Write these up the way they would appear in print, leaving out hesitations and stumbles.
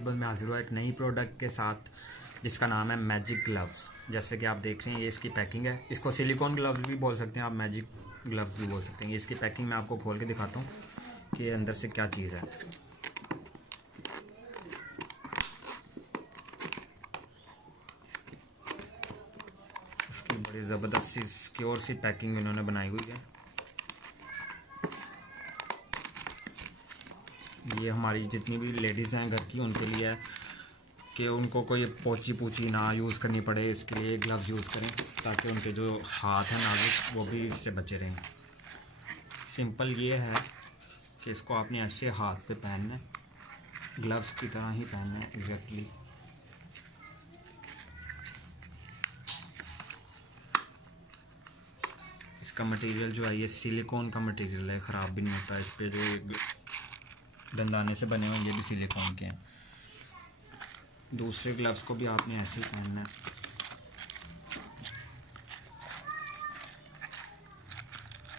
खिदमत में हाजिर हुआ एक नई प्रोडक्ट के साथ जिसका नाम है मैजिक ग्लव्स। जैसे कि आप देख रहे हैं ये इसकी पैकिंग है। इसको सिलिकॉन ग्लव्स भी बोल सकते हैं आप, मैजिक ग्लव्स भी बोल सकते हैं। ये इसकी पैकिंग मैं आपको खोल के दिखाता हूँ कि ये अंदर से क्या चीज़ है। इसकी बड़ी ज़बरदस्त सी सिक्योर सी पैकिंग इन्होंने बनाई हुई है। ये हमारी जितनी भी लेडीज़ हैं घर की उनके लिए है कि उनको कोई पोची पूची ना यूज़ करनी पड़े, इसके लिए ग्लव्स यूज़ करें ताकि उनके जो हाथ हैं नाजुक वो भी इससे बचे रहें। सिंपल ये है कि इसको आपने ऐसे हाथ पे पहनना है, ग्लव्स की तरह ही पहनना है एग्जैक्टली। इसका मटेरियल जो है ये सिलिकॉन का मटेरियल है, ख़राब भी नहीं होता। इस पे जो दंदाने से बने हुए ये भी सिलिकॉन के हैं। दूसरे ग्लव्स को भी आपने ऐसे ही पहनना है।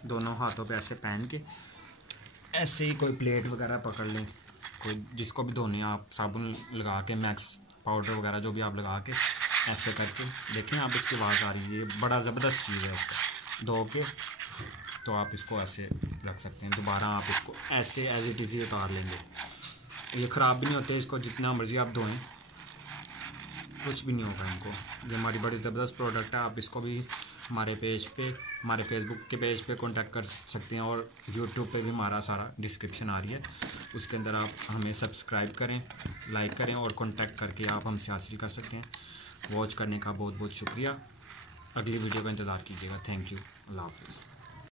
दोनों हाथों पे ऐसे पहन के ऐसे ही कोई प्लेट वगैरह पकड़ लें, कोई जिसको भी धोने आप साबुन लगा के मैक्स पाउडर वगैरह जो भी आप लगा के ऐसे करके देखें आप, इसकी आवाज़ आ रही है। ये बड़ा ज़बरदस्त चीज़ है। इसको धो के तो आप इसको ऐसे रख सकते हैं, दोबारा आप इसको ऐसे एज इट इज़ उतार लेंगे। ये ख़राब भी नहीं होते, इसको जितना मर्ज़ी आप धोएं कुछ भी नहीं होगा इनको। ये हमारी बड़ी ज़बरदस्त प्रोडक्ट है। आप इसको भी हमारे पेज पे, हमारे फेसबुक के पेज पे कांटेक्ट कर सकते हैं और यूट्यूब पे भी हमारा सारा डिस्क्रिप्शन आ रही है, उसके अंदर आप हमें सब्सक्राइब करें, लाइक करें और कांटेक्ट करके आप हमसे हासिल कर सकते हैं। वॉच करने का बहुत बहुत शुक्रिया। अगली वीडियो का इंतज़ार कीजिएगा। Thank you. अल्लाह हाफ़िज़।